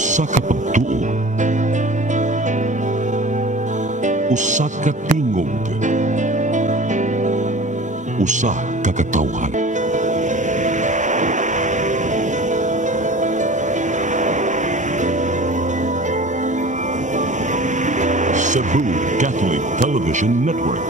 usa ka pagtuo, usa ka tingog, usa ka katawhan. Cebu Catholic Television Network.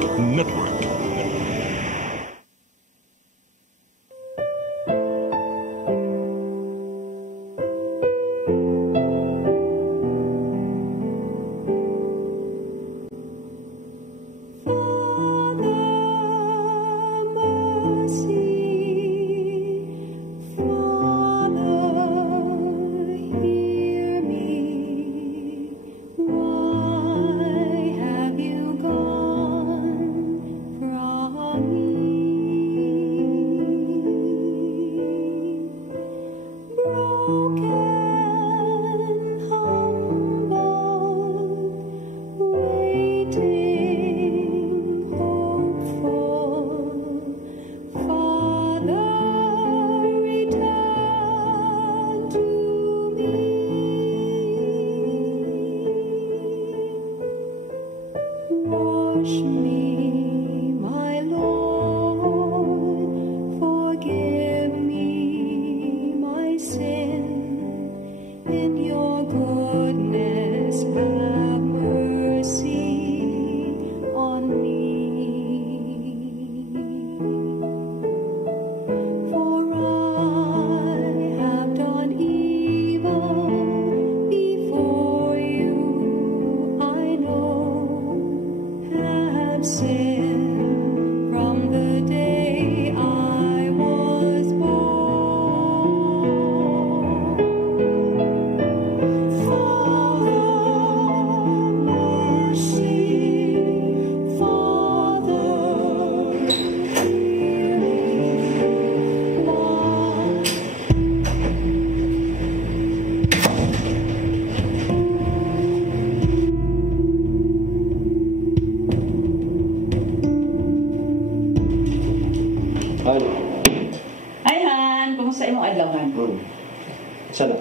Sana?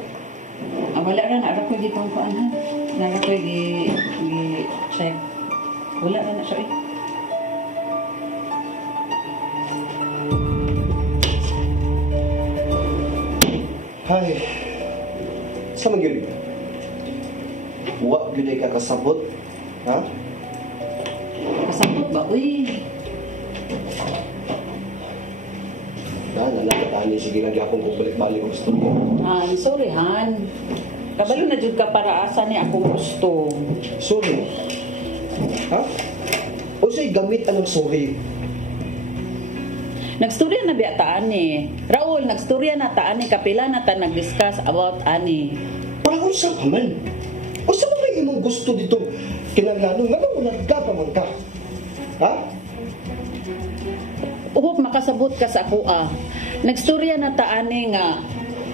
Wala na, nara ko di pang paan ha. Nara ko check. Wala na siya eh. Hay, sa magyuli? Huwag yun ay kakasabot, ha? Kasabot ba? Uy! Nalakatani, sige lagi akong balik-balik ang gusto mo. Sorry, Han. Kabalo na dyan ka para asa ni akong gusto. Sorry? Ha? O sa'y gamit anong sorry? Nagstorya na biya ta ani. Raul, nagstorya na ta ani. Kapila na ta nag-discuss about ani. Parang usap ka man. Usap mo ba imong gusto dito kinanglanong? Nga mo nagkapaman ka? Ha? Uhok makasabot ka sa ako Nagstorya na ta ani nga.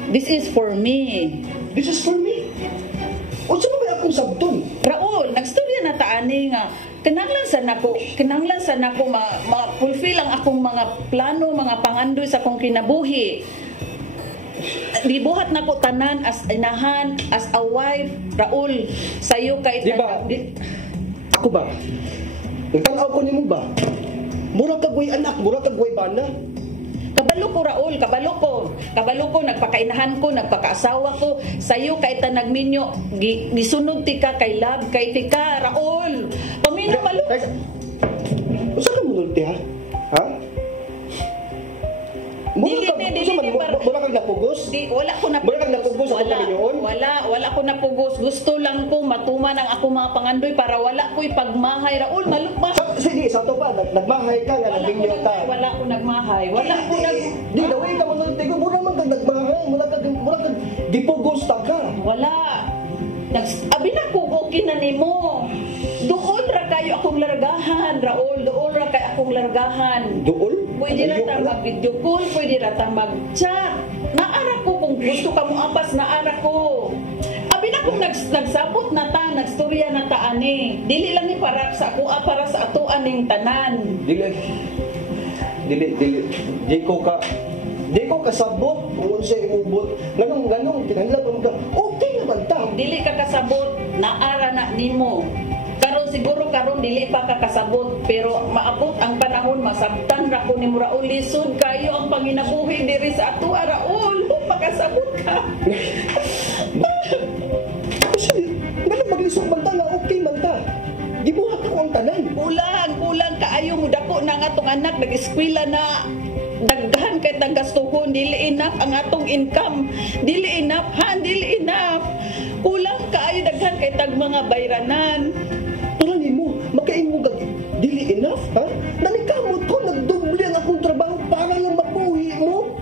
This is for me. This is for me? Usap mo ba akong sabton? Raul, nagstorya na ta ani nga. Kinanglan sa nako ma-fulfill ang akong mga plano, mga pangandoy sa akong kinabuhi. Gibuhat nako tanan as inahan, as a wife, Raul, sayo kay diba? Ako ba? Nagtanaw ko nimo ba? Mura kagway anak, mura kagway bana. Kabalo ko, Raul, kabalo ko, nagpakainahan ko, nagpakaasawa ko, sayo kay tanagminyo, gisunod tika kay love, kay tika, Raul. Pamino malo. Usa ka munulti ha? Ha? Dili wala kang napugos? Wala ko napugos. Wala kang napugos ako kaminyoon? Wala ko napugos. Gusto lang ko matuman ang ako mga pangandoy para wala ko'y pagmahay, Raul, malukma. Sige, sa to pa, nagmahay ka nga, nagminyo ka. Wala ko nagmahay. Di, daway ka munulti ko, mura man kang nagmahay, mura kang gipugos ta ka. Wala. Abi na ko, okay na nimo. Doon ra kayo akong largahan, Raul. Doon ra kayo akong largahan. Doon? Pwede ra ta mag-video call, pwede ra ta mag-chat. Naara ko kung gusto ka mo apas, naara ko. Abi na kung nagsabot na ta, nagstorya na ta ani. Dili lang ni para sa ako, para sa ato aning tanan. Dili ko kasabot kung sa imubot. Ganong, kinahanglan mo ka. Okay naman ta. kasabot, naara na nimo. Karon siguro karon dili pa ka kasabot, pero maabot ang panahon masabtan ra ko nimo Raul, lisod kayo ang panginabuhi diri sa ato Raul. Makasabot ka. Kasi, ganun maglisod man ta nga, okay man ta. Gibuhat ako ang tanan. Kulang kaayo mo dako na nga atong anak nag-eskwela na. Daghan kay tagastuhon, dili enough ang atong income. Dili enough, dili enough. Kulang kaayo daghan kay tag mga bayranan. Tulad mo, makain mo gag dili enough, ha? Nanikamot ko, nagdoble ang akong trabaho para lang mabuhi mo.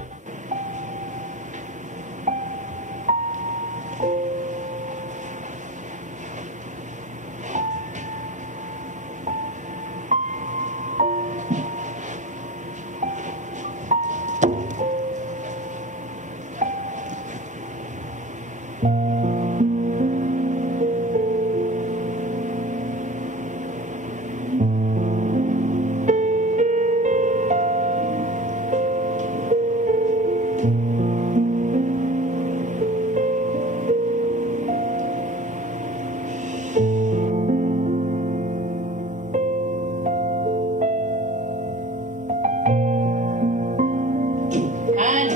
Han,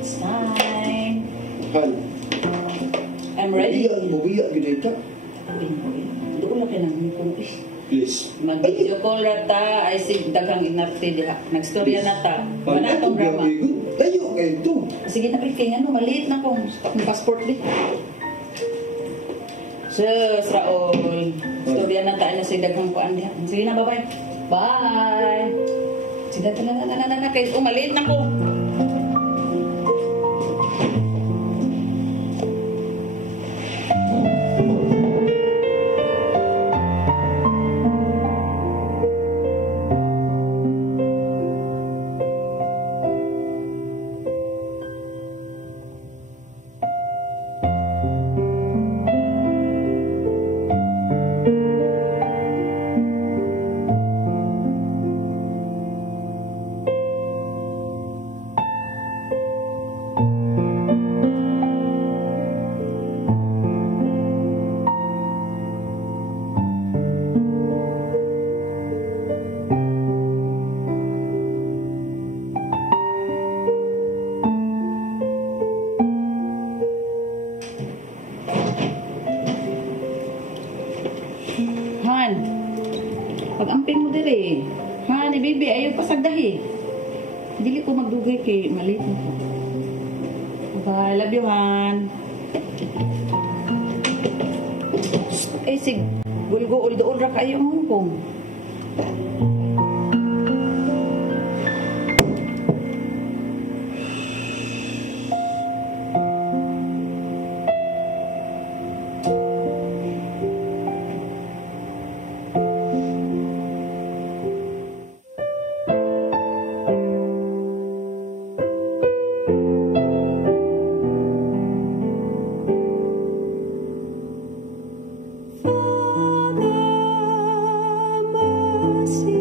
it's time. Han, I'm ready. buwiya, gina ka. Doon na kinang Please. mag-video call rata, ay sig daghang inarte diha. Nagstorya na ta. Han, Wala tong drama. Layo kayo to. Sige na kay ano, maliit na kong passport di. Sus, Raul. Storya na ta na sig daghang kuan diha. Sige na, bye-bye. Bye. Sige na kay maliit na ko. Han, pag-amping mo diri. Han, bibi, ayaw pasagdahi. Dili ko magdugay kay maliit na ko. Bye, love you, Han. Ay, sig, gulgo, uldo-ul ra kayo ang Hong Kong. See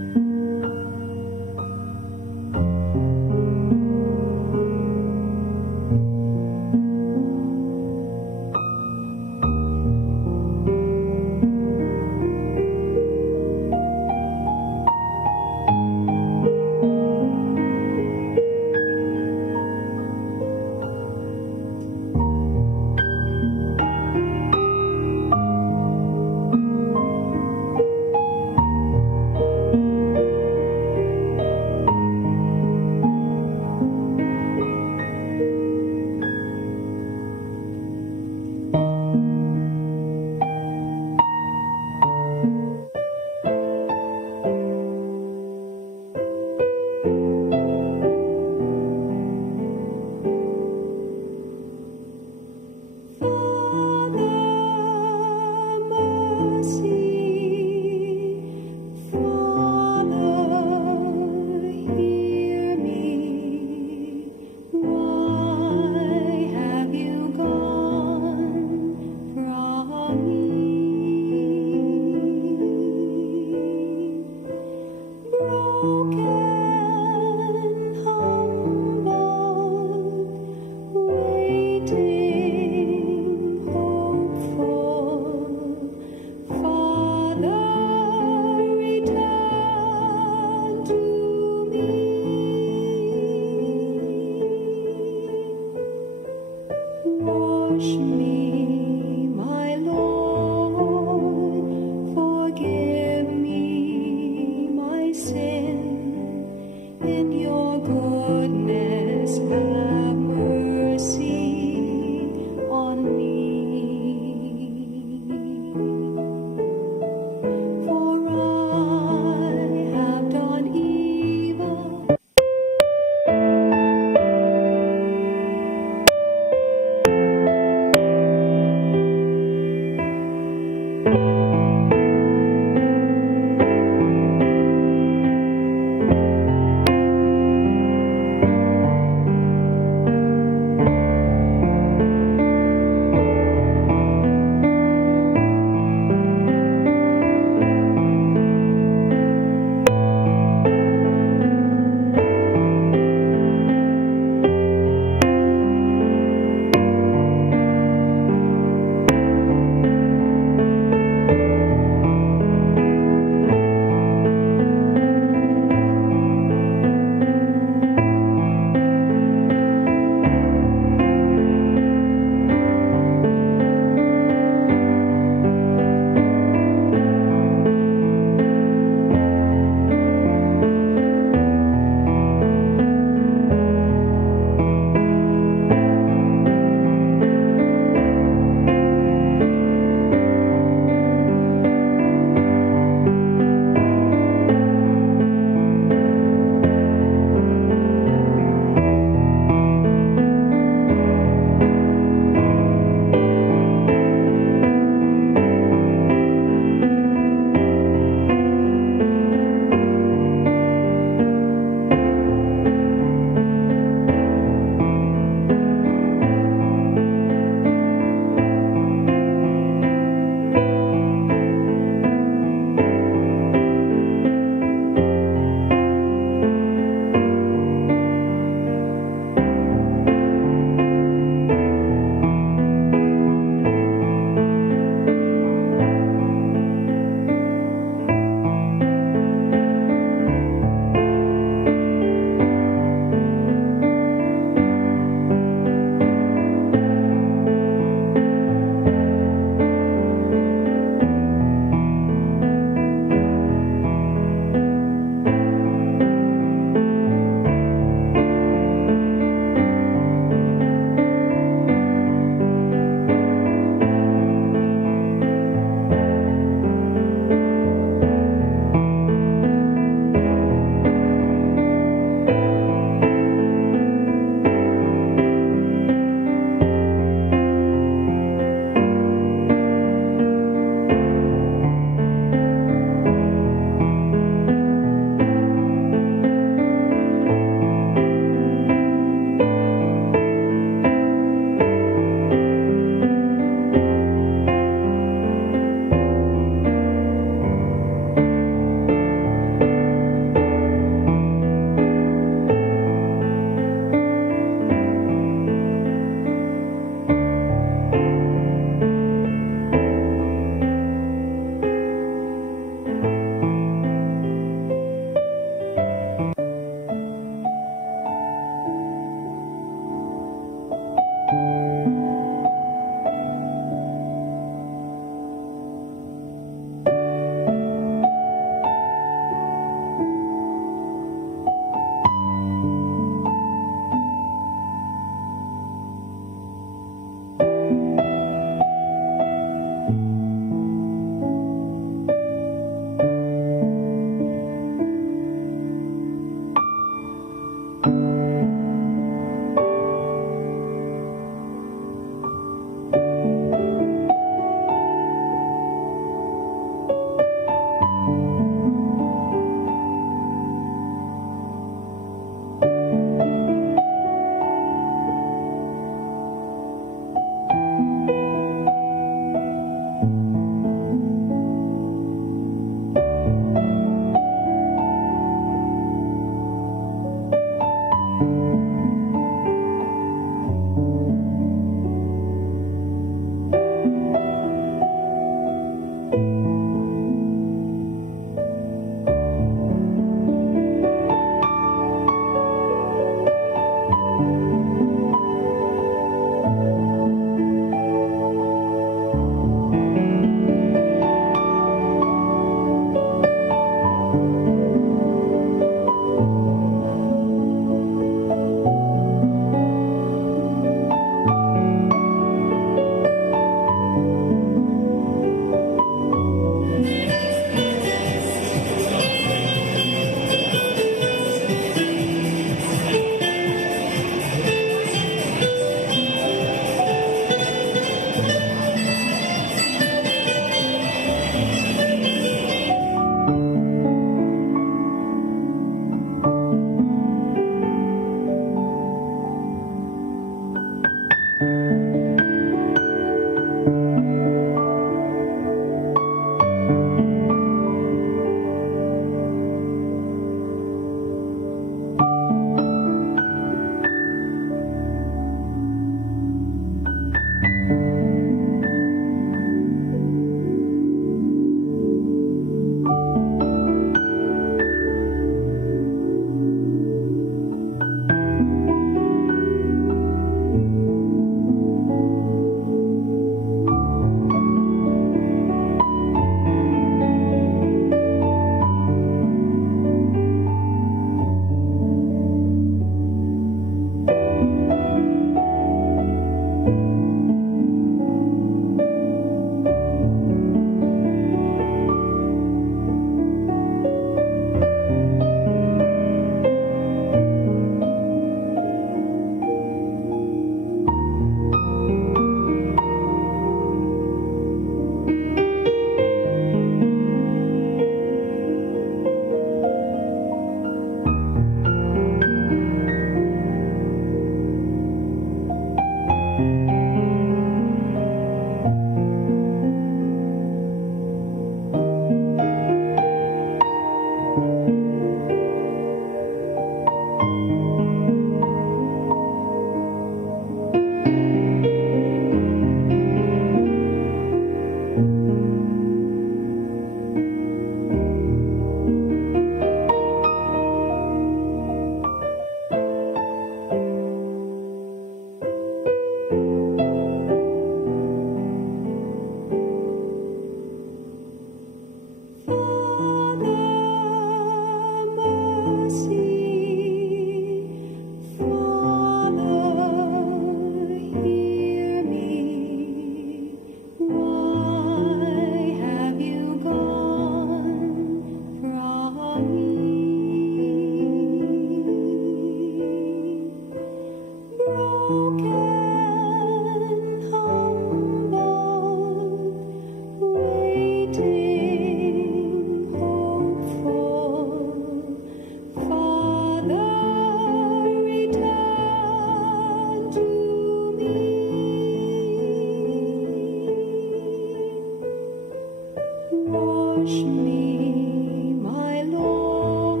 Wash me, my Lord,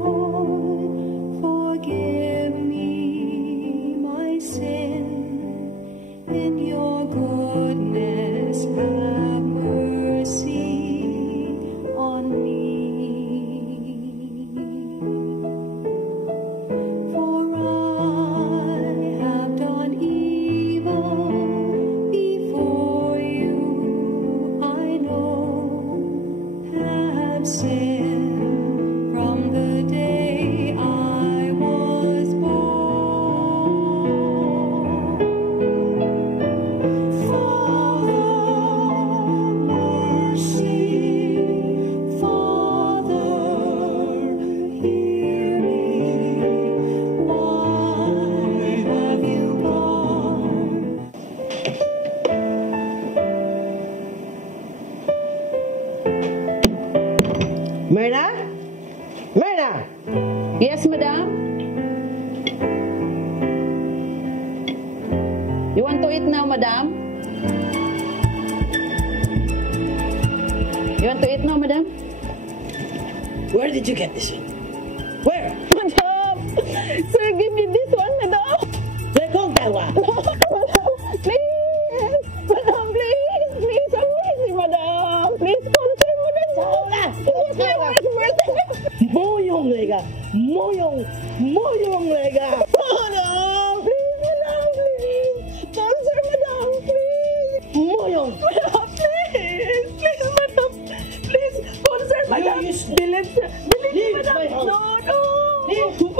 forgive me my sin. In your goodness have mercy on me. For I have done evil before you, I know, have sinned from the day I was born. Father, mercy, Father, hear me. Why have you gone? Myrna? Myrna! Yes, madam? You want to eat now, madam? You want to eat now, madam? Where did you get this one? Where? Madam! Sir, give me this one, madam! Let go, Tawa! Please! Madam, please! Please, I'm lazy, madam! Please, consider mo na siya! Please, my worst birthday! Moyong lega! Moyong lega! Madam! Please, madam, please! Consider, madam, please! Moyong! Madam, please! Please, madam! Please, consider, madam! Believe me, madam! my house. No!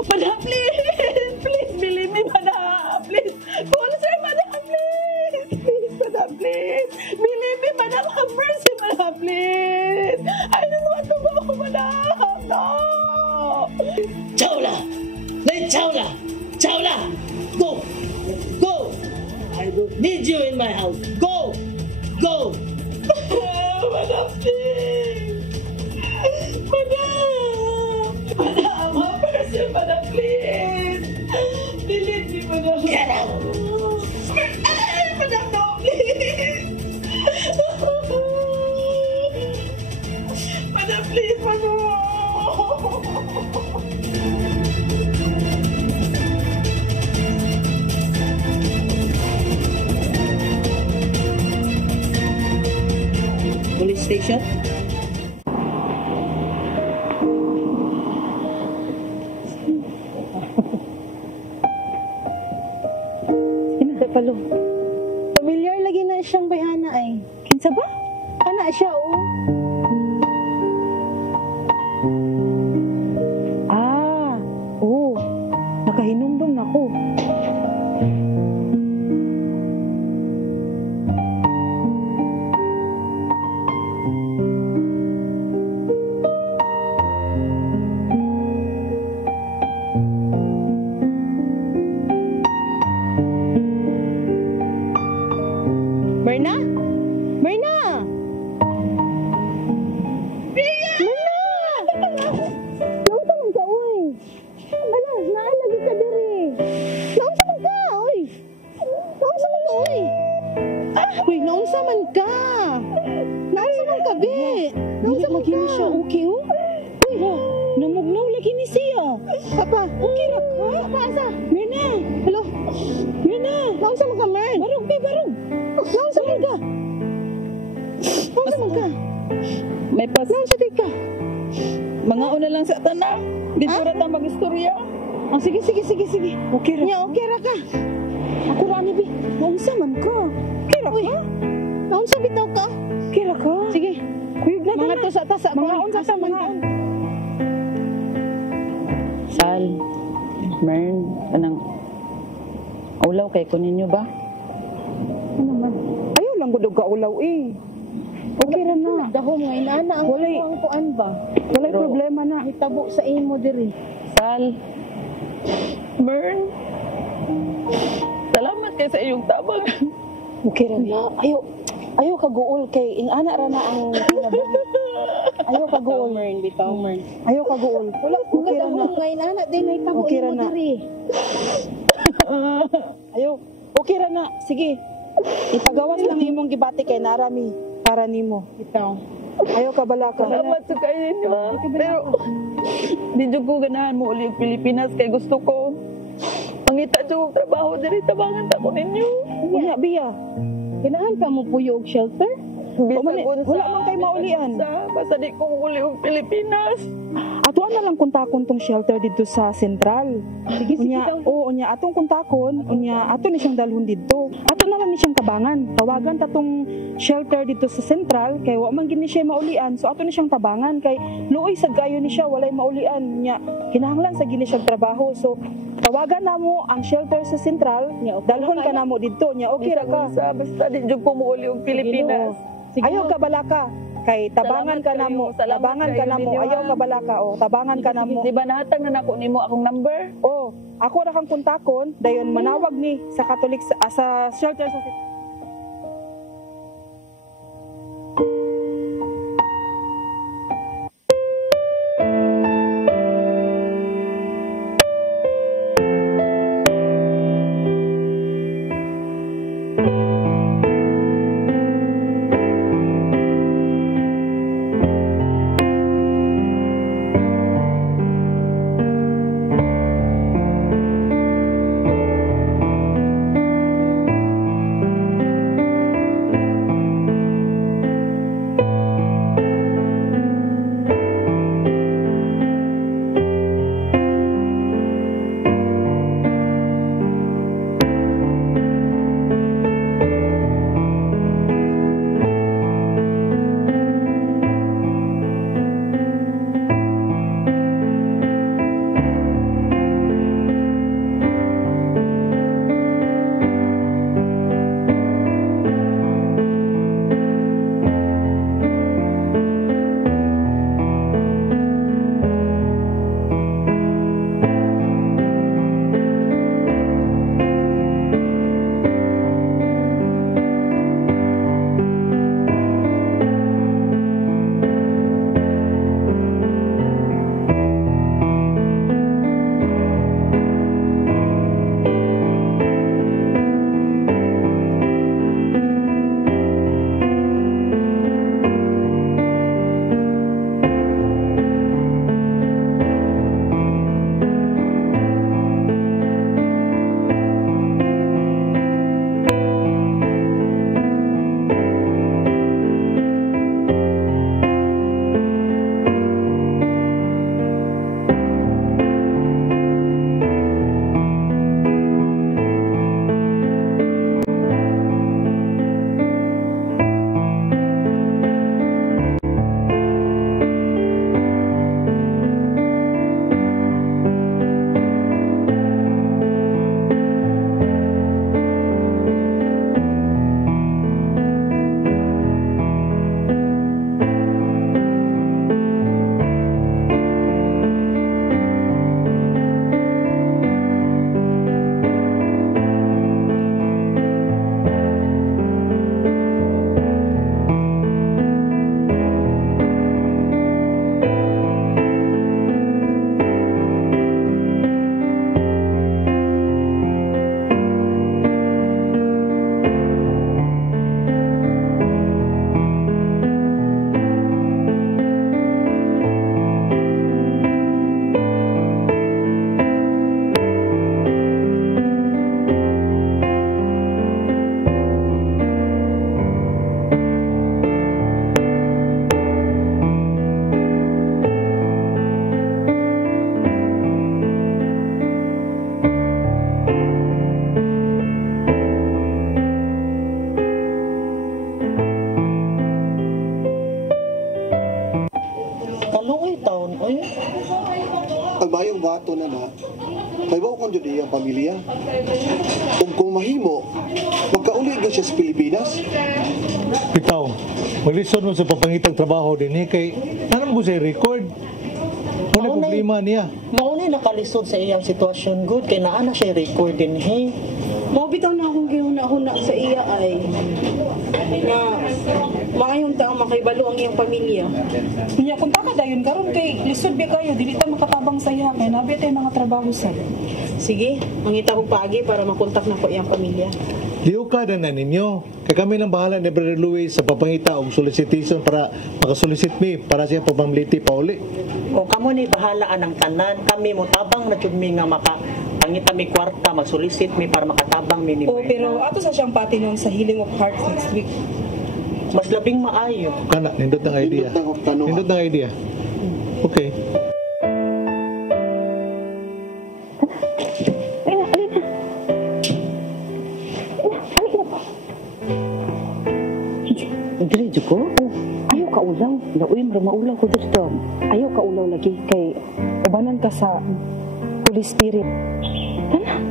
Madam, please! Please, believe me, madam! Please! Consider, madam, please! Please, madam, please! Believe me, madam! Have mercy, madam, please! I just want to go, madam! No! Chawla! Let Chawla! Chawla! Go! Go! I don't need you in my house! Go! Go! Madam, please! Madam! Madam, have mercy, madam, please! Believe me, madam. Get out! Ay, madam, no, please! Madam, please, madam! Police station? Kinsa palo. Familiar lagi na siyang bayana ay. Kinsa ba? Ana siya oh. Ah, oh. Nakahinumdum na ko. Myrna? Myrna! Myrna! Naunsa man ka, uy? Ala, naalagi ka diri. Naunsa man ka, uy? Naunsa man ka, uy? Uy, naunsa man ka? Naunsa man ka, be? Naunsa man ka? Siya, okay, oh? Uy, namugnaw lagi ni siya. Papa, okay ra ka? Pasa? Myrna! Hello? Myrna! Naunsa man ka, Myrna? Barong, be, barong. Naunsa man ka? Naunsa man ka? May pas. Naunsa di ka? Mga una lang sa tanah. Dito ra ta mag-istorya. Oh, sige. Okay ra. Nya, okay ra ka. Ako ra ni bi. Naunsa man ka? Okay ra ka? Naunsa bitaw ka? Okay ra ka? Sige. Kuyog na Mga to sa tasa. Mga unsa sa mga Sal, Mern, anang ulaw kay ko ninyo ba? Ano man? Ayaw lang gud ka ulaw eh. Okay ra na. Dahom nga inana ang ang kuan ba? Walay Pero- problema na. Hitabo sa imo diri. Sal, Mern, salamat kay sa iyong tabang. Okay ra na. Ayaw ka guol kay inana ra na ang kinabuhi. Ayaw ka guol. Bitaw, Mern. Ayaw ka guol. Wala okay ra na. Ngayon anak din ay tabo okay imo diri. Ayaw. Okay ra na. Sige. Ipagawas lang imong gibati kay narami para nimo. Bitaw. Ayaw ka balaka. Salamat sa kayo ninyo, ha? Pero, di dyan ko ganahan mo uli yung Pilipinas kay gusto ko. Mangita dyan kong trabaho diri, tabangan ta ko ninyo. Unya, Bia. Ganahan ka mo puyo og shelter? Wala man kay maulian. Basta di ko uli yung Pilipinas. Ato na lang kontakon tong shelter dito sa sentral. Sige, unya, unya atong kontakon, unya ato ni siyang dalhon dito. Ato na lang ni siyang tabangan. Tawagan ta tong shelter dito sa sentral kay wa man gini siya maulian. So ato ni siyang tabangan kay luoy sa gayo ni siya walay maulian nya. Kinahanglan sa gini siyang trabaho. So tawagan namo ang shelter sa sentral, dalhon ka namo dito nya okay ra ka. Basta di dyan ko mo uli yung Pilipinas. Ayaw ka balaka. Kay tabangan ka namo, tabangan ka namo, ayaw ka balaka o tabangan ka namo. Di ba nahatag na nako nimo akong number? Oh, ako ra kang kontakon dayon manawag ni sa Catholic sa shelter sa Albayang bato na na, kay ba kung dyan iyang pamilya? Kung mahimo, magkauli ka siya sa Pilipinas? Bitaw, maglisod mo sa papangitang trabaho din kay ano mo siya record? Ano problema niya? Maunay nakalisod sa iyang sitwasyon good kay naa na siya record din he. Mao bitaw na akong gihuna-huna sa iya ay nga maayong taong makaibalo ang iyang pamilya. Kunya kung taka dayon karon kay lisod bi kayo dili ta makatabang sa iya kay nabi tay mga trabaho sa. Sige, mangita ko paagi para makontak na ko iyang pamilya. liuka na ninyo. Kaya kami lang bahala ni Brother Louis sa papangita og solicitation para makasolicit mi para siya pamamliti pa uli. O kamo ni bahalaan ang tanan, kami mo tabang na jud mi nga maka pangita mi kwarta mag-solicit mi para makatabang mi ni Oh, Myrna. pero ato sa siyang patinon sa Healing of Hearts next week. Mas labing maayo. Kana, nindot ng idea. Nindot ng tanong. Nindot ng idea. Okay. Alina, alina. Alina po. Dili jud ko. Ayaw ka ulaw. Lauy mo maulaw ko dito. Ayaw ka ulaw lagi kay ubanan ka sa Holy Spirit.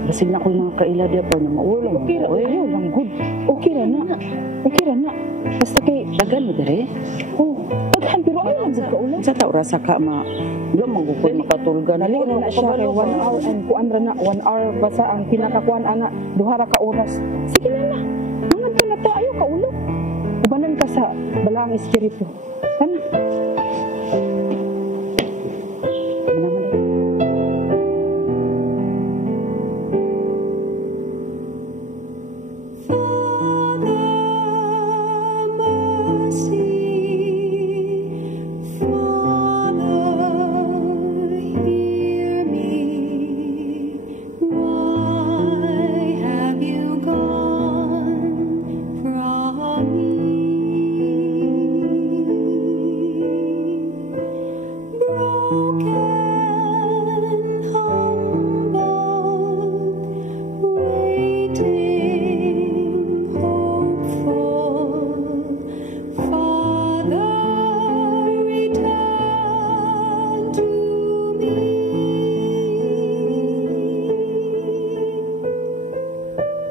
Basig na ko yung mga kaila diya pa na maulaw. Okay ra, ayaw lang good. Okay ra na. Okay ra na. Basta kay Tagan mo dire. oh, paghan pero ayaw lang good ka ulaw. Sa tao rasa ka ma. Wala man ko makatulgan. Dali na siya kay 1 hour and kuan ra na 1 hour basta ang pinakakuan ana duha ra ka oras. Sige na. Angad ka na ta ayaw ka ulaw. Ubanan ka sa balaang espiritu. Kana.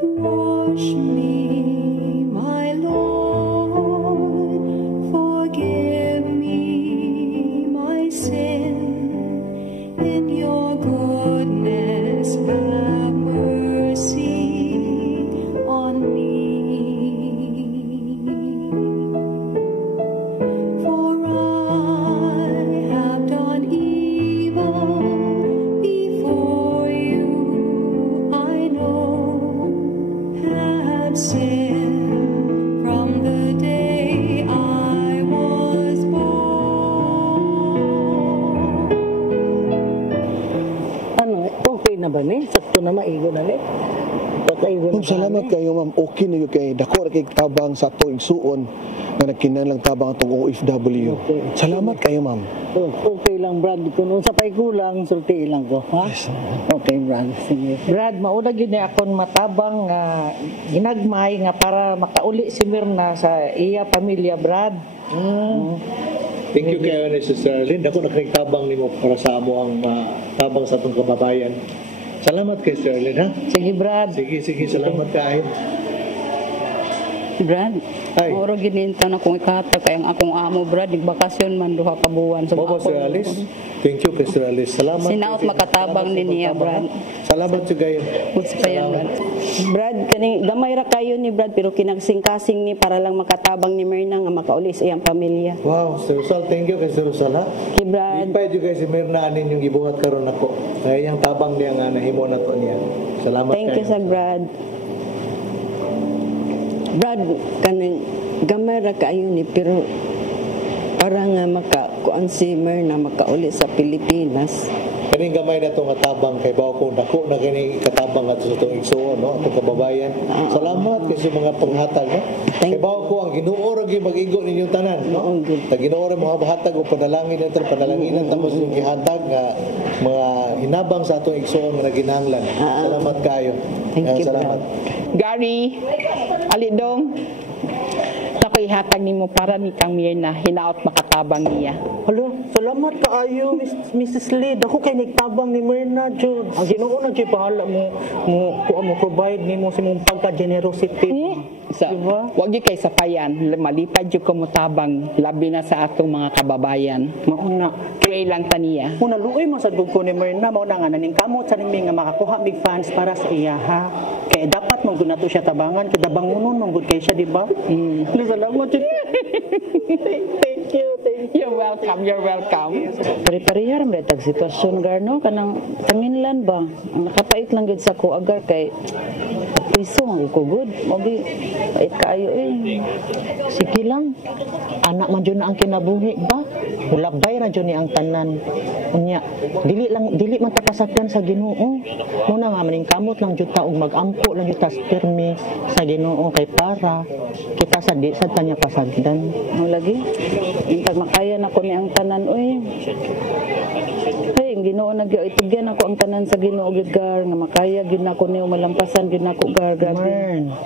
Wash me, my Lord, forgive me my sin. In your goodness have mercy on me. For I have done evil before you, I know, have sinned from the day I was born. Ano, okay na ba ni? Sakto na maigo na ni. Pataigo na. Ma'am, salamat kayo, ma'am. Okay na yun kay dako ra kay tabang sa atong igsuon na nagkinahanglang tabang atong OFW. Okay. Salamat kayo, ma'am. Oh, okay lang, Brad. Kung sa pay kulang, sulti lang ko. Ha? Okay, Brad. Sige. Brad, mauna gini akong matabang nga ginagmay nga para makauli si Myrna sa iya pamilya, Brad. Thank you kayo ni Sister Arlene. Ako nakiktabang ni mo para sa amo ang tabang sa atong kababayan. Salamat kay Sister Arlene, ha? Sige, Brad. Sige, salamat kayo. Brad, Ay. oro gininta na kung ikata kay ang akong amo, Brad, nagbakasyon man duha ka buwan. So, Bobo, Sir Alice. Thank you kay Sir Alice. Salamat. Sinaot makatabang ni niya, Brad. Salamat sa kayo. Kutsi pa yan, Brad. Brad, kani gamay ra kayo ni Brad pero kinagsing-kasing ni para lang makatabang ni Myrna nga makauli sa iyang pamilya. Wow, Sir Rosal, thank you kay Sir Rosal, ha? Kay Brad, Ipay juga si Myrna anin yung gibuhat karon ako. Kaya yung tabang niya nga nahimo na to niya. Salamat thank you kayo. sa Brad. Brad, kanang gamay ra kayo ni pero para nga kuan si Myrna makauli sa Pilipinas. Kaning gamay na itong katabang kay bawa ko dako na kini katabang at sa itong igsuon, no? Itong kababayan. Salamat kasi mga panghatag, no? Kay bawa ko ang Ginoo ra gyud mag-igo ninyong tanan, no? Ta Ginoo ra mga bahatag o panalangin natin, panalangin tapos yung gihatag nga mga hinabang sa atong igsuon nga naginahanglan. Salamat kayo. Thank you, Salamat. Gary, alidong, nakoy hatag nimo para ni kang Myrna, hinaot makatabang niya. Hello, salamat kaayo, Mrs. Lee. Ako kay nagtabang ni Myrna, Jud. Ang Ginoo na Jud bahala mo provide nimo sa imong pagka-generosity. Sa, wag gyud kay sapayan, malipad jud ko mutabang labi na sa atong mga kababayan. Mauna. Pray lang taniya. Muna luoy mo sa dugko ni Myrna, mauna nga naning kamot sa nimi nga makakuha big fans para sa iya ha. Kaya dapat mong nato siya tabangan, kada bangunon mong good kay siya, di ba? Salamat Jud. Thank you. You're welcome. Pare-parehar mo tag sitwasyon garno kanang tanginlan ba. Ang nakapait lang gid sa ko agar kay piso man ko good. Mogi pait kaayo Sige lang. Anak man jud na ang kinabuhi ba? Ulabay ra jud ni ang tanan. Unya, dili man ta pasagdan sa Ginoo. Muna nga maning kamot lang jud ta og magampo lang jud ta pirmi sa Ginoo kay para kita sa di sa tanya pasagdan. Lagi. Intag makaya na ko ni ang tanan Hey, ang Ginoo nag-itugyan ako ang tanan sa Ginoo gar nga makaya gid nako ni malampasan gid nako gar.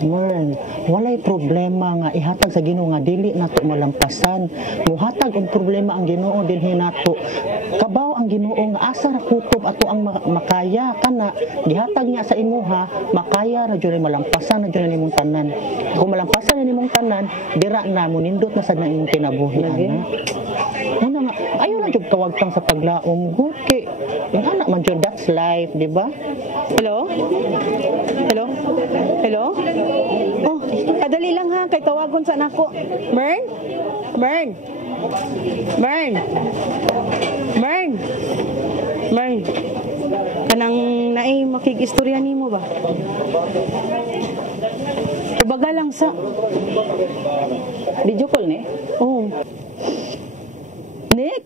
Man, walay problema nga ihatag sa Ginoo nga dili nato malampasan. Muhatag og problema ang Ginoo dinhi nato. Kabaw ang Ginoo nga asa ra kutob ato ang makaya kana gihatag niya sa imuha makaya ra jud malampasan na jud nimong tanan. Kung malampasan na nimong tanan, dira na mo nindot na sad na imong kinabuhi ana. Una nga, ayaw na jud kawagtang sa paglaom good kay yung anak man jud that's life, di ba? Hello? Oh, kadali lang ha kay tawagon sa nako. Mern. Kanang naay makikistorya nimo ba? Ubaga lang sa video call ni? Oh. Nick?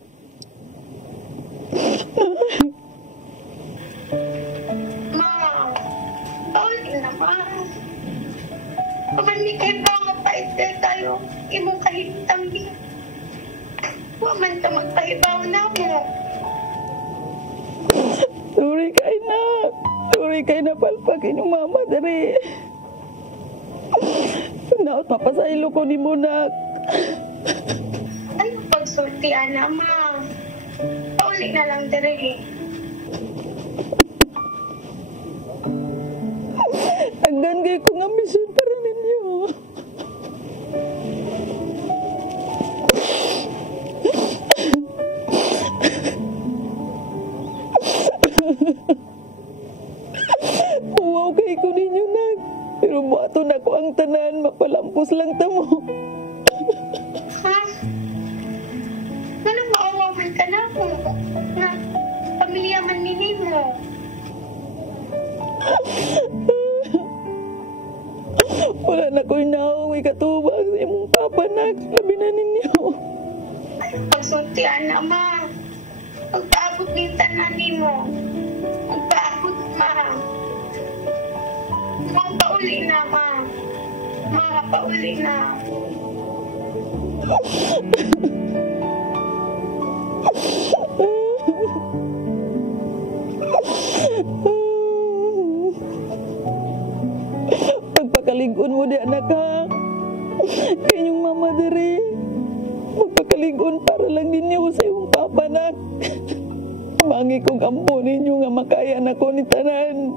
Pamanikin ka nga paitay tayo. Imong kahitang di. Waman ka magpahibaw na mo. Sorry kay na palpag inyong mama dari. Naot mapasaylo ko ni mo nak. Ano pagsultian na ma? Paulik na lang dari. Hanggang kayo kong ambisyon para ninyo. Uwaw kayo ko ninyo, Nag. Pero buhato na ko ang tanan, mapalampos lang tamo. Ha? Ganun maawa man ka na mo? Na pamilya man nini mo? Wala na ko'y naong ikatubag sa imong papa, Nag. Labi na ninyo. Pagsultian na ma. Pagpaabot ni tanan ni mo. Pagpaabot ma. Mga pauli na ma. Mga pauli na. Magpakalingon mo di anak ha. Kanyang mama dari. Magpakalingon para lang ninyo sa iyong papa, Nak. Mangi kong ampo ninyo nga makaya na ko ni tanan.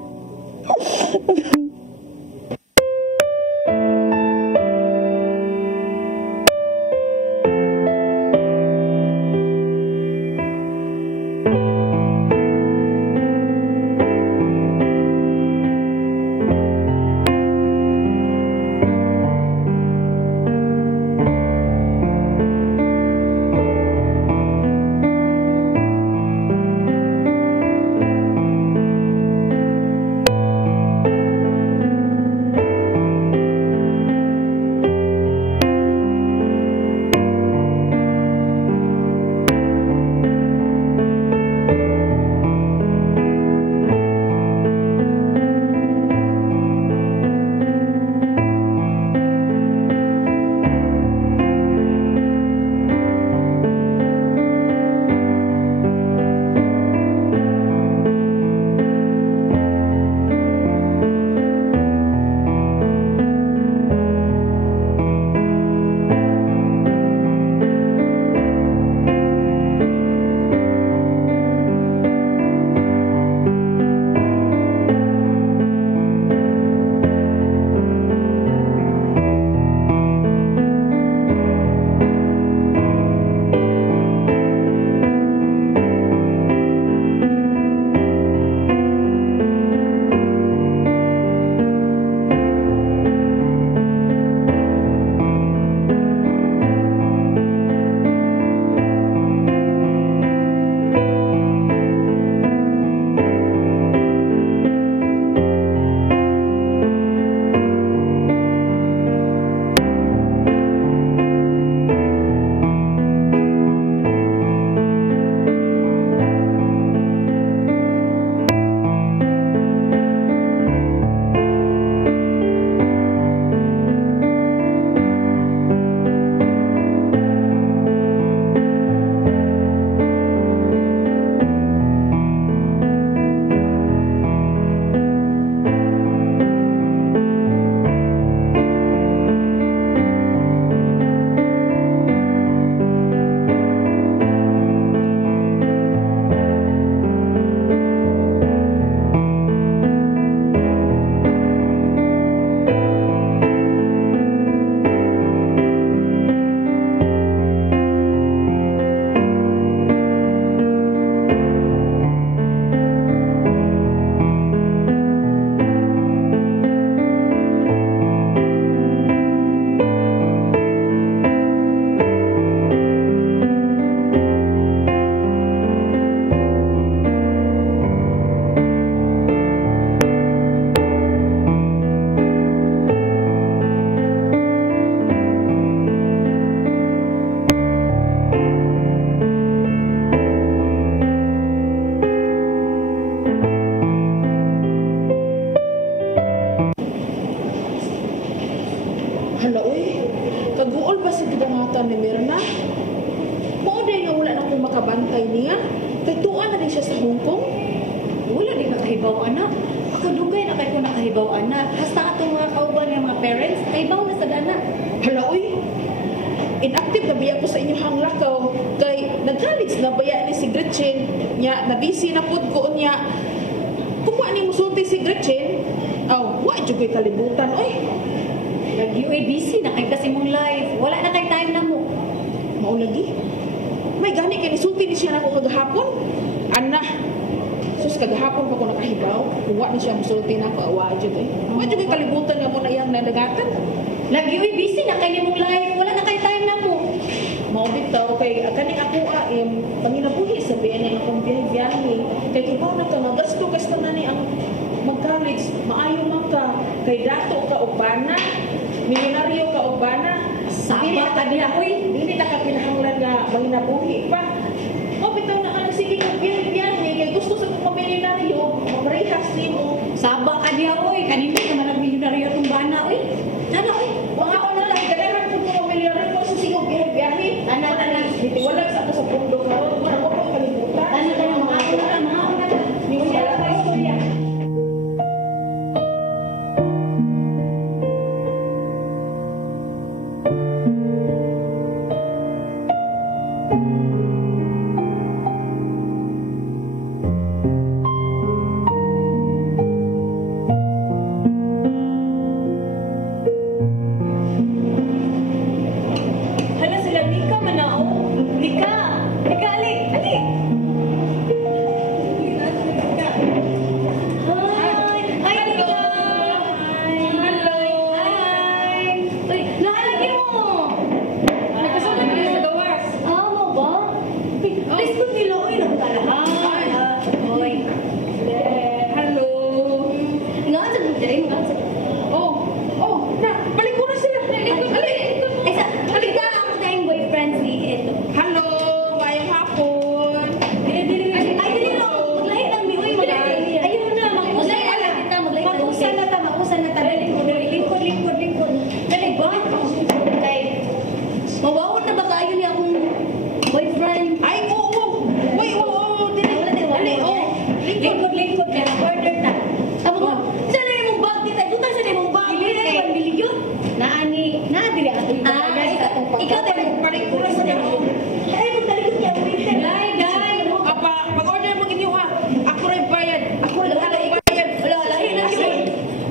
bantay niya. Kay tuwa na rin siya sa Hong Kong. Wala din nakahibaw, anak. Makadugay na kayo nakahibaw, anak. Hasta atong mga kauban ng mga parents, kahibaw na sa dana. Hala, uy. Inactive na biya ko sa inyo hang lakaw. Kay naghalis na baya ni si Gretchen. Nya, nabisi na pod ko niya. Kung wa ni musulti si Gretchen, wa dyan ko'y kalibutan, oy. Nag-UABC na kayo kasi mong live. Wala na kayo time na mo. Maulagi. May gani kay nisulti ni siya na ako kagahapon. Ana. Sus, kagahapon pa ko nakahibaw. Kung wa ni siya musulti na ako, wa dyan eh. Wa dyan ko'y kalibutan nga mo na iyang nadagatan. Nag-UABC na kayo mong live. Wala na kayo time na mo. Maubitaw kay kaning ako panginabuhi sabihan niya akong biyahe. Kay kibaw na ka, magasto kasi na ni ang mag-college, maayo man ka, kay dato ka o bana, milyonaryo ka o bana, Sabak ka diya, uy. Hindi na ka pinahanglan na manginabuhi pa. Maubitaw na ka, sige kong biyahe, kay gusto sa mga milyonaryo, mamarihas ni mo. Sabak ka diya, uy. Kanina ka man nag-milyonaryo itong bana, uy. Tana, uy. Mga ako na lang, ganahan ko mga milyonaryo ko sa sigong biyahe. Tana. Wala sa ako sa pundo ka, wala ko pang kalimutan. Tana, mga ako na lang. Yung wala ka istorya.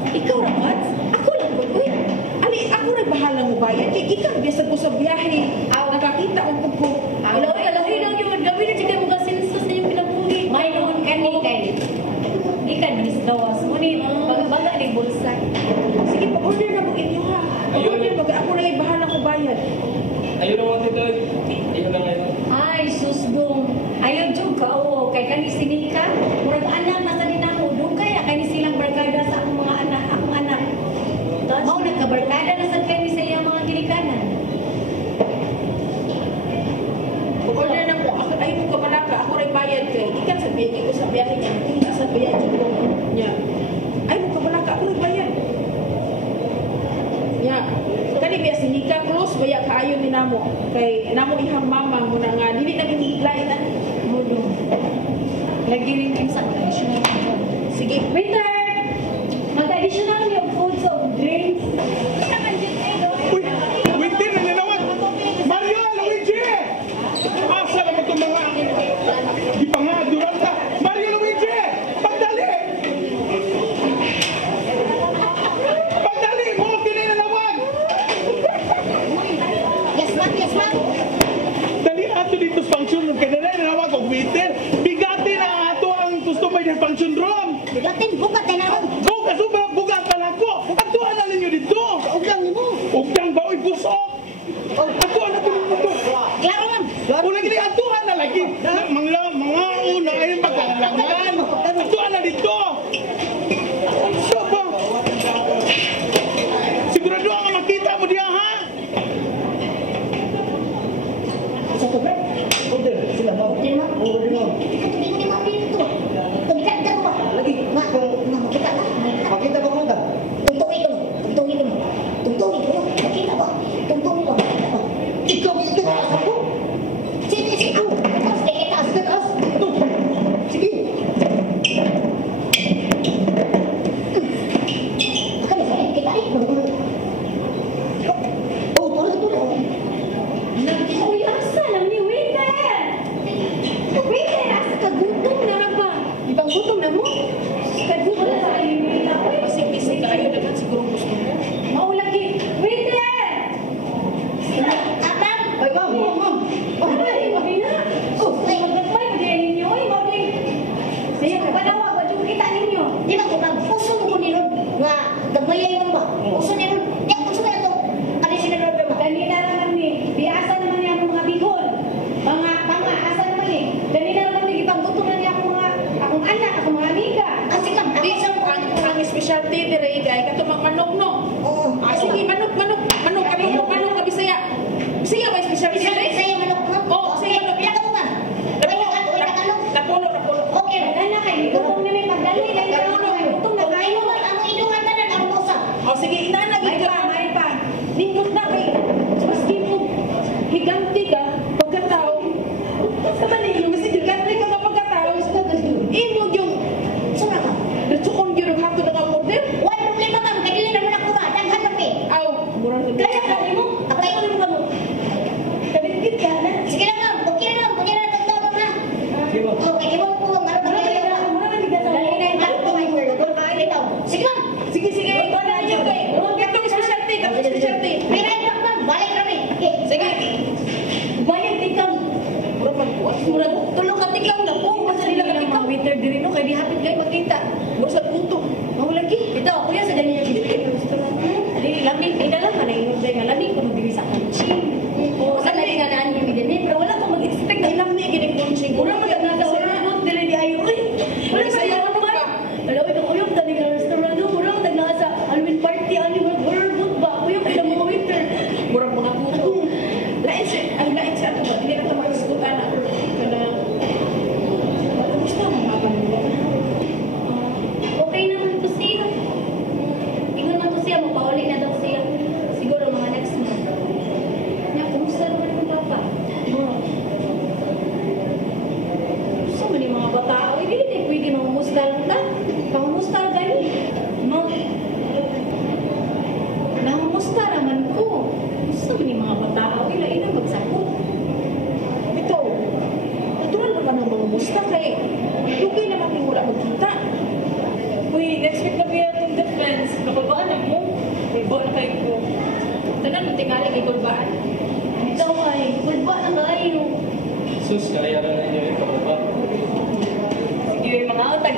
Ikaw,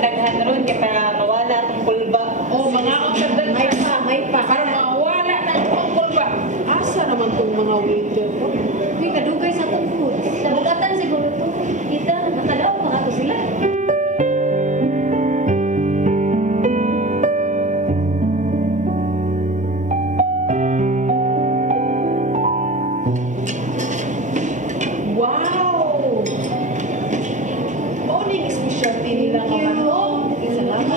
daghan ron kaya para mawala ang kulba. Oh, mga ang May pa. para mawala na ang kulba. Asa naman tong mga waiter ko? Uy, kadugay sa akong food. Sa bugatan siguro to. Kita, nakalaw mga to sila. Wow! Oh, ning specialty nila ka man. Oh, salamat.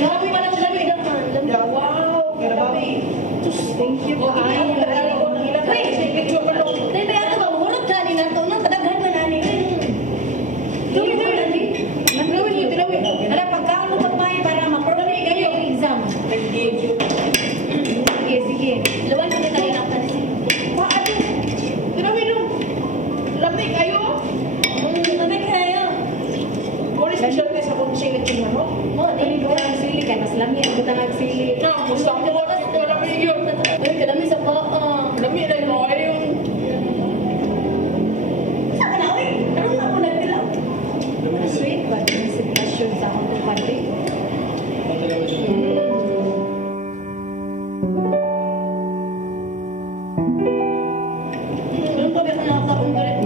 Grabe pa lang dami. Wow, grabe. Thank you. Oh, ay, ko nang ilang. Ay, picture pa lang. Dahil may ato ba, hulog ka rin ato nang kadaghan man ani. Dili mo ani. Tilawin. Ala pagkaon mo pagmay para ma-prepare kayo ang exam. Thank you. Sige, sige. Lawan ko tayo na pa siya. Paano? Tilawin dong. Lamig kayo? Lamig kayo. What is specialty sa kung sili tingnan mo? Mo, dili ko ang sili kay mas lami ang butang ang sili. No, gusto mo ko lamig yun. Uy, kadami sa paa. Lamig na yun. Ayun. Saka na, uy. Ano nga ako nagtilaw? Sweet ba? May sitwasyon sa akong kumandi.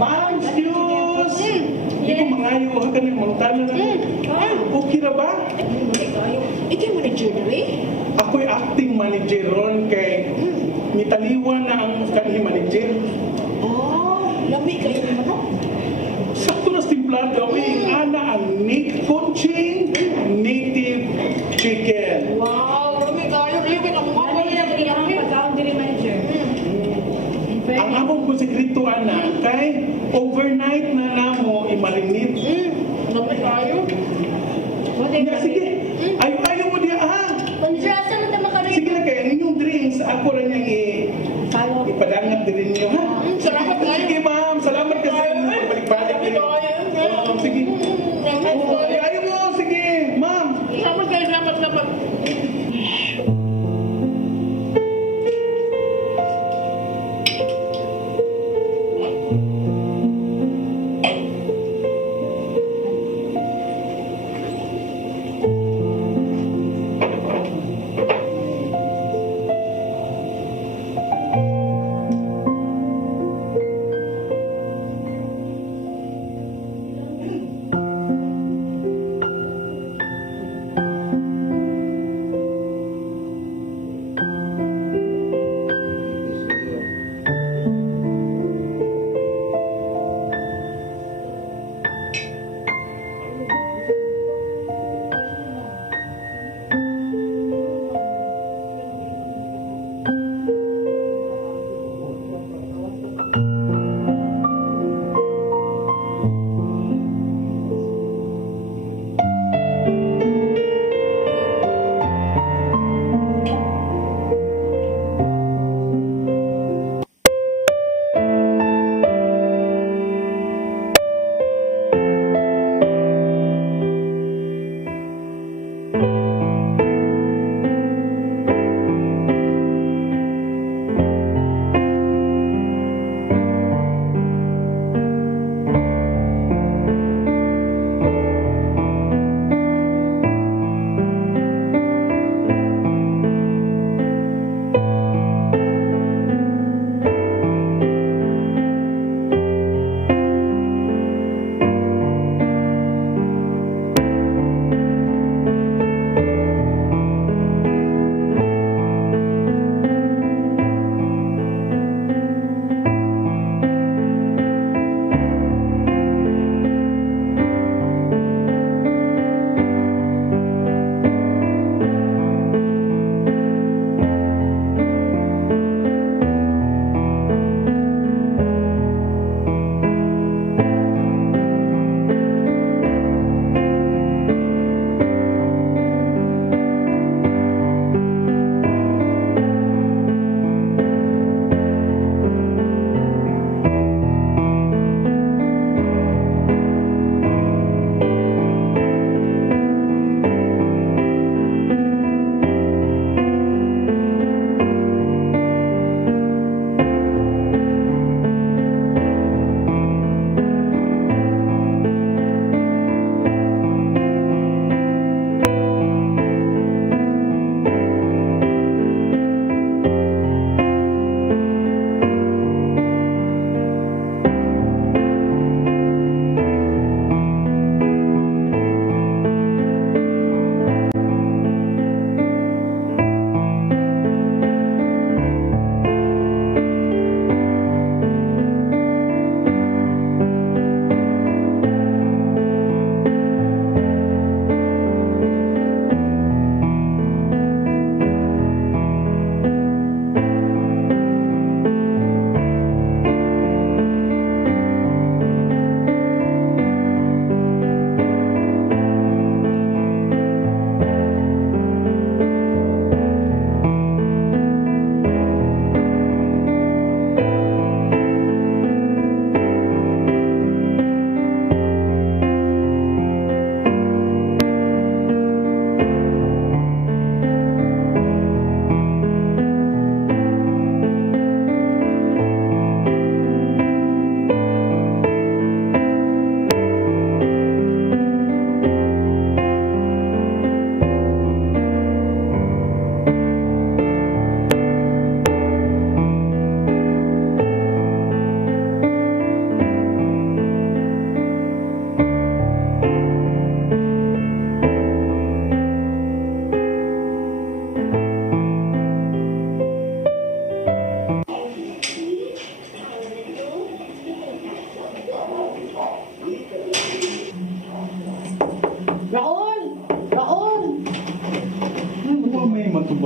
Ma'am, excuse! Hindi ko mangayo ka ng mangtana na. Okay na ba? Ikaw yung manager na rin? Ako'y acting manager ron kay mitaliwan na ang kanhi manager. Oh, lamig kayo naman no? Sakto na simplad gawin. Ana ang Nick Conching Native Chicken. Wow, lamig kayo. Lamig ang mga Pagkaon diri manager. Ang among ko sekreto ana kay overnight na namo i-marinate. Lamig kayo. Nga, sige. Ayaw mo diya ha. Manager, asa mo tayo makaroon? Sige lang kayo. Ang inyong drinks, ako rin yung ipadangat din niyo ha. Salamat kayo. Sige ma'am, salamat kasi pagbalik-balik niyo. Sige. Ayaw mo, sige. Ma'am. Salamat kayo, salamat.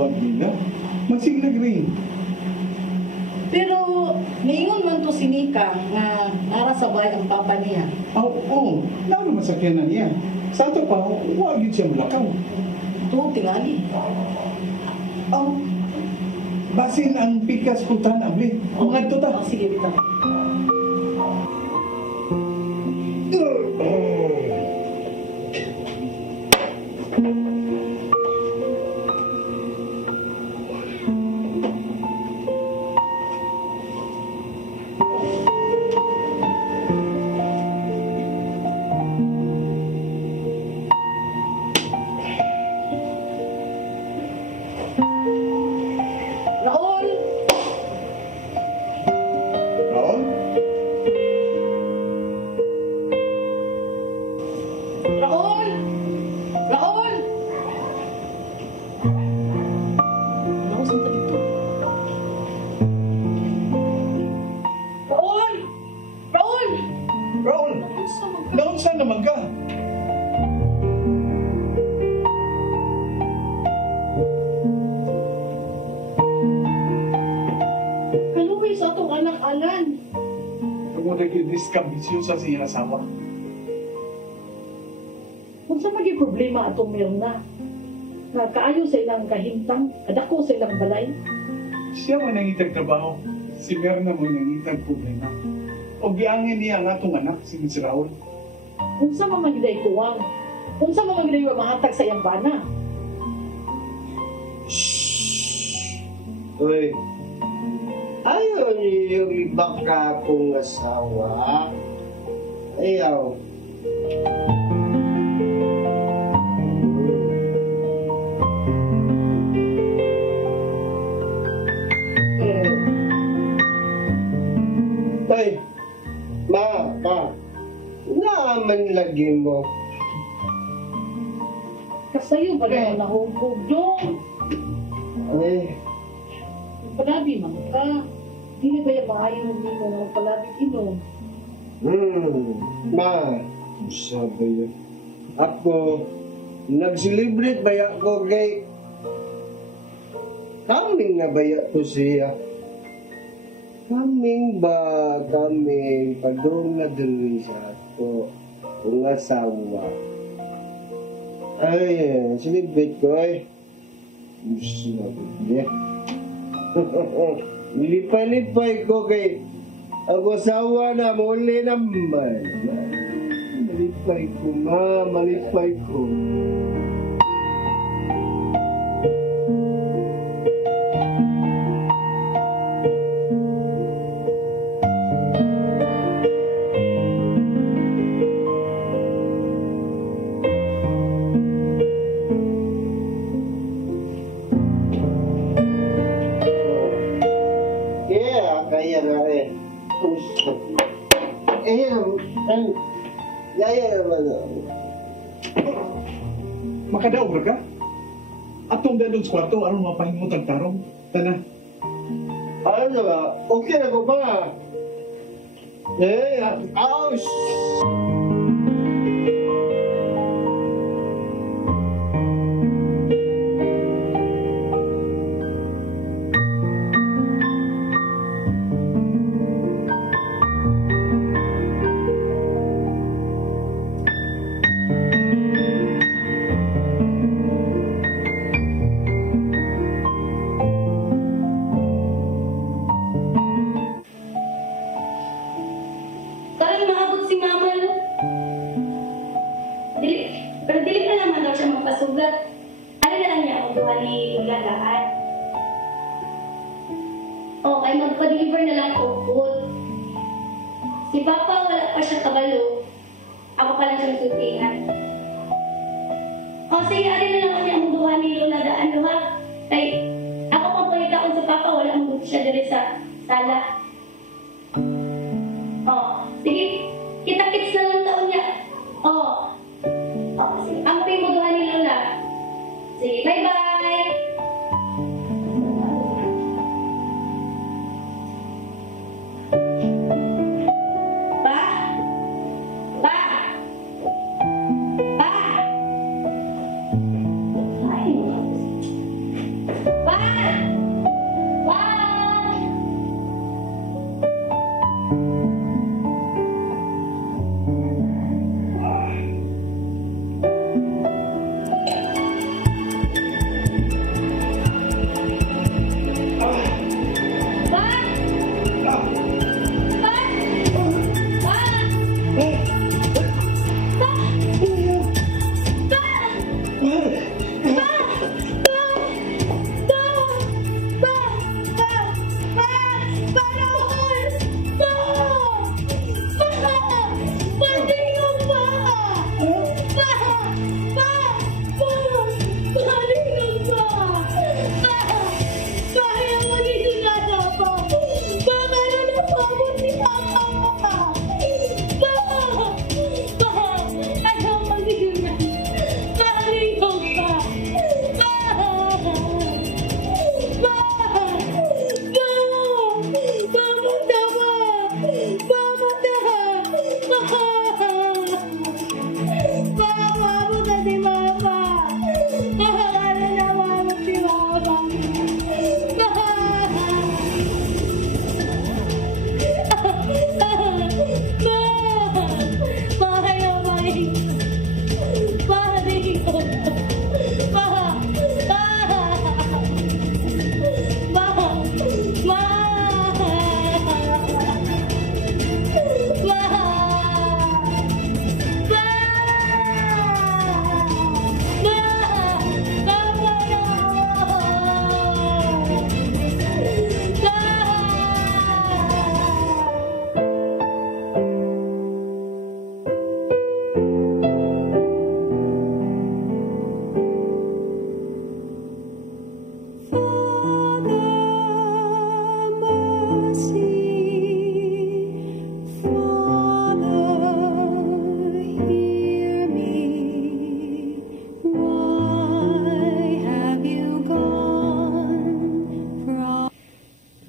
Wag nila. Magsiglag rin. Pero ngayon man to si Nika nga nara sa bahay ang papa niya. Oo, naano masakyan na niya. Sa ato pa, huwag yun siya mulakaw. Ito, tingali. Basin ang pikas puntahan abli. Mga ito ta. Sige, bitaw. Raul! Raul? Raul! Raul! Raul, saan ka dito? Raul! Raul! Raul! Naon saan naman ka? Kaluwi sa atong anak-anan. Tungod yung diskambisyon sa siya asawa. Kung sa maging problema atong Mirna, na kaayo sa ilang kahimtang, kadako sa ilang balay, Siya man nangitag trabaho. Si Merna mo nangitag problema. O giangin niya ang atong anak, si Raul. kung sa mamagiday tuwang, kung sa mamagiday mahatag sa iyang bana. Uy, ayaw niyo yung iba ka kong asawa. Ayaw. Ay, pa, naaman lagi mo. Kasayo ba naman nahubog dong? Ay, Palabi man ka. Dili ba yung maayo mo ng palabi inom? Ma, sabi yun. Ako, nagsilibrate ba ako kay kaming na baya ko siya. Kaming ba, kaming padung na duli siya ako. Kung asawa. Ay, celebrate ko ay. Sabi niya. Lipay-lipay ko kay ang asawa na muli naman. Malipay ko, ma, malipay ko. Kaya nga eh. Yaya naman. Makadaog ra ka? Atong dadong sa kwarto, aron mapahimutang tarong. Tana. Ano ba? Okay na ko ba? Ouch! Parang maabot si mama, no? Pero dili na naman daw siya magpasugat. Ano na lang niya ang duha ni Lagaan? Okay, magpa-deliver na lang og food. Si Papa wala pa siya kabalo. Ako pa lang siyang sutingan. O sige, ano na lang niya ang duha ni Lola Daan, no ha? Kay, ako pang pagkitaon sa Papa, wala ang siya dali sa sala. Oh, sige. Kita-kits na lang taon niya. Oh. Oh, sige. Ang pimuduhan ni Lola. Sige, bye-bye. Pa? Pa? Pa? Ay,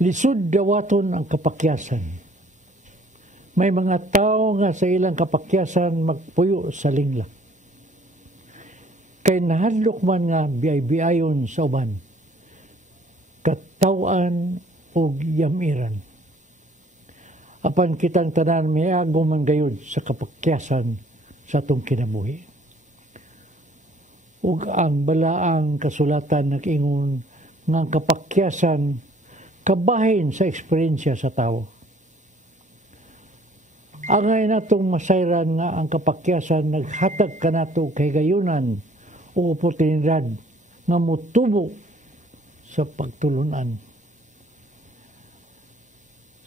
Lisod dawaton ang kapakyasan. May mga tao nga sa ilang kapakyasan magpuyo sa lingla. Kay nahadlok man nga biyay-biyayon sa uban, katawan o yamiran. Apan kitang tanan may ago man gayud sa kapakyasan sa atong kinabuhi. Ug ang balaang kasulatan nag-ingon nga ang kapakyasan kabahin sa eksperyensya sa tao. Angay natong masayran nga ang kapakyasan naghatag kanato kay gayunan o oportunidad nga mutubo sa pagtulunan.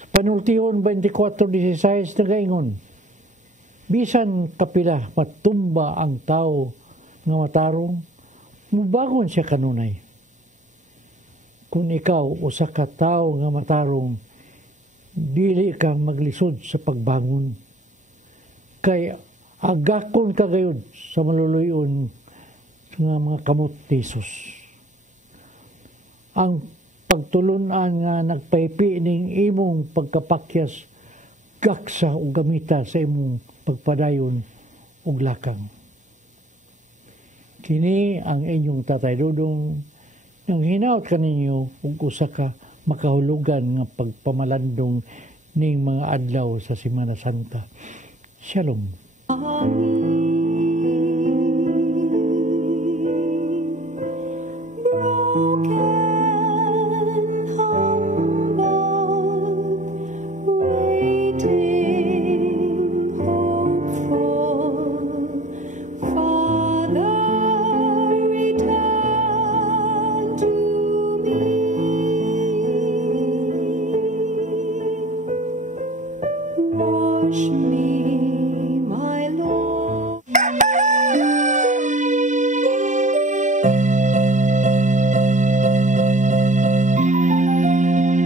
Sa panultihon 24:16 nagaingon, bisan kapila matumba ang tao nga matarong, mubagon siya kanunay. Kung ikaw usa ka tao nga matarong, dili kang maglisod sa pagbangon. Kay agakon ka gayud sa maluluyon nga mga kamot ni Jesus. Ang pagtulunan nga nagpaypi ning imong pagkapakyas gaksa o gamita sa imong pagpadayon ug lakang. Kini ang inyong Tatay Dudong nang hinaut kaninyo ug usa ka makahulugan nga pagpamalandong ning mga adlaw sa Semana Santa. Shalom. Wash me